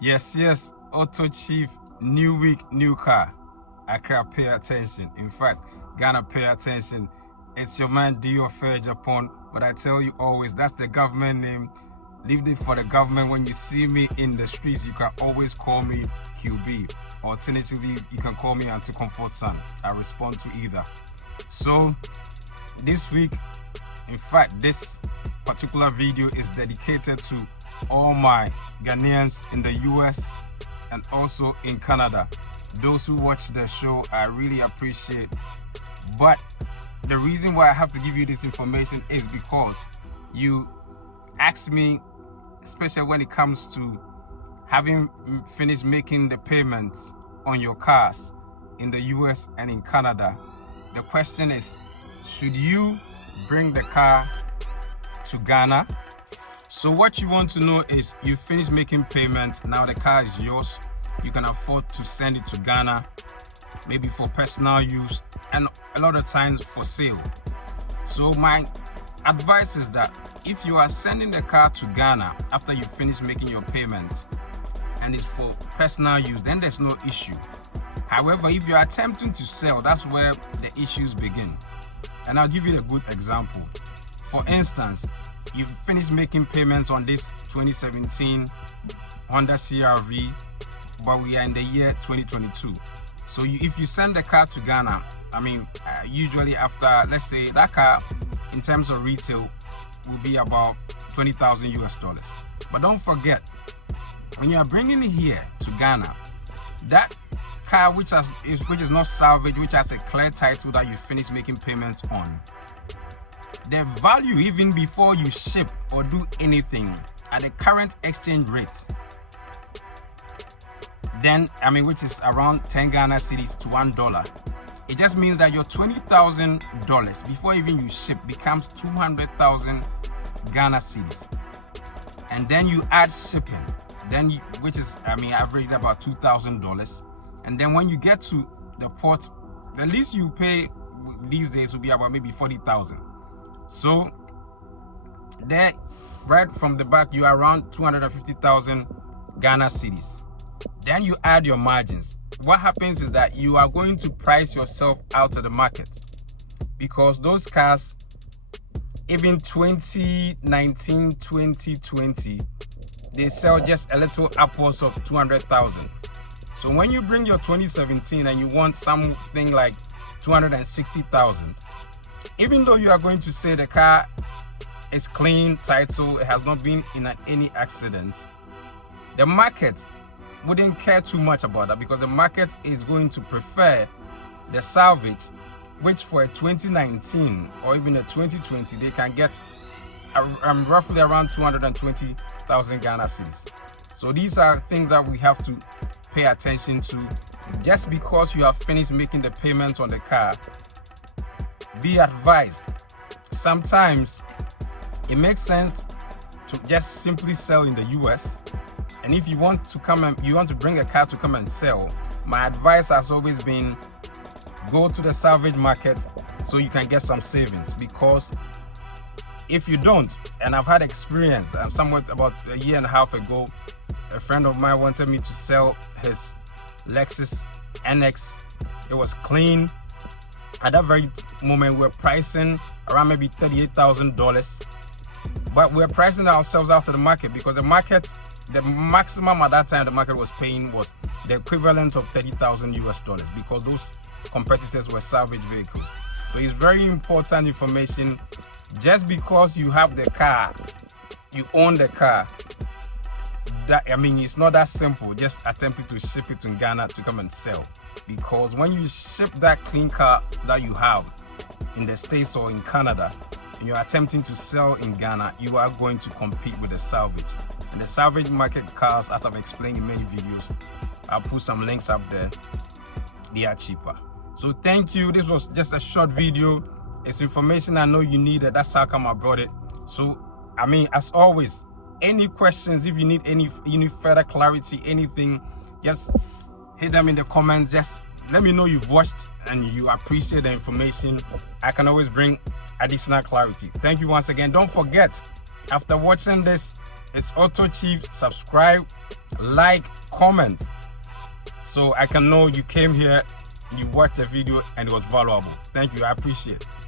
Yes, AutoChief, new week, new car. Accra, pay attention. In fact, Ghana, pay attention. It's your man Dio Fair Japan, but I tell you always, that's the government name. Leave it for the government. When you see me in the streets, you can always call me QB. Alternatively, you can call me Auntie Comfort Son. I respond to either. So, this week, in fact, this particular video is dedicated to all my Ghanaians in the US and also in Canada. Those who watch the show, I really appreciate. But the reason why I have to give you this information is because you asked me, especially when it comes to having finished making the payments on your cars in the US and in Canada. The question is, should you bring the car to Ghana? So what you want to know is, you finish making payments, now the car is yours. You can afford to send it to Ghana, maybe for personal use and a lot of times for sale. So my advice is that if you are sending the car to Ghana after you finish making your payments and it's for personal use, then there's no issue. However, if you are attempting to sell, that's where the issues begin. And I'll give you a good example. For instance, you've finished making payments on this 2017 Honda CR-V, but we are in the year 2022. So if you send the car to Ghana, usually after, let's say that car in terms of retail will be about 20,000 US dollars. But don't forget, when you are bringing it here to Ghana, that car which is not salvage, which has a clear title that you finish making payments on, the value even before you ship or do anything at the current exchange rate, then which is around 10 Ghana cedis to $1, it just means that your $20,000 before even you ship becomes 200,000 Ghana cedis. And then you add shipping, then which is average about $2,000. And then when you get to the port, the least you pay these days will be about maybe 40,000. So there, right from the back, you are around 250,000 Ghana cedis. Then you add your margins. What happens is that you are going to price yourself out of the market, because those cars, even 2019, 2020, they sell just a little upwards of 200,000. So when you bring your 2017 and you want something like 260,000, even though you are going to say the car is clean title, it has not been in any accident, the market wouldn't care too much about that, because the market is going to prefer the salvage, which for a 2019 or even a 2020 they can get roughly around 220,000 Ghana cedis. So these are things that we have to pay attention to. Just because you have finished making the payments on the car, be advised, sometimes it makes sense to just simply sell in the US. And if you want to bring a car to come and sell, my advice has always been, go to the salvage market so you can get some savings. Because if you don't, and I've had experience, somewhat about a year and a half ago, a friend of mine wanted me to sell his Lexus NX. It was clean. At that very moment, we were pricing around maybe $38,000, but we're pricing ourselves out of the market, because the maximum at that time the market was paying was the equivalent of 30,000 US dollars, because those competitors were salvage vehicles. So it's very important information. Just because you have the car, you own the car, it's not that simple just attempting to ship it to Ghana to come and sell. Because when you ship that clean car that you have in the States or in Canada, and you're attempting to sell in Ghana, you are going to compete with the salvage. And the salvage market cars, as I've explained in many videos, I'll put some links up there, they are cheaper. So thank you. This was just a short video. It's information I know you needed. That's how come I brought it. So as always, any questions, if you need any further clarity, anything, just hit them in the comments. Just let me know you've watched and you appreciate the information. I can always bring additional clarity. Thank you once again. Don't forget, after watching this, it's AutoChief. Subscribe, like, comment, so I can know you came here, you watched the video, and it was valuable. Thank you. I appreciate it.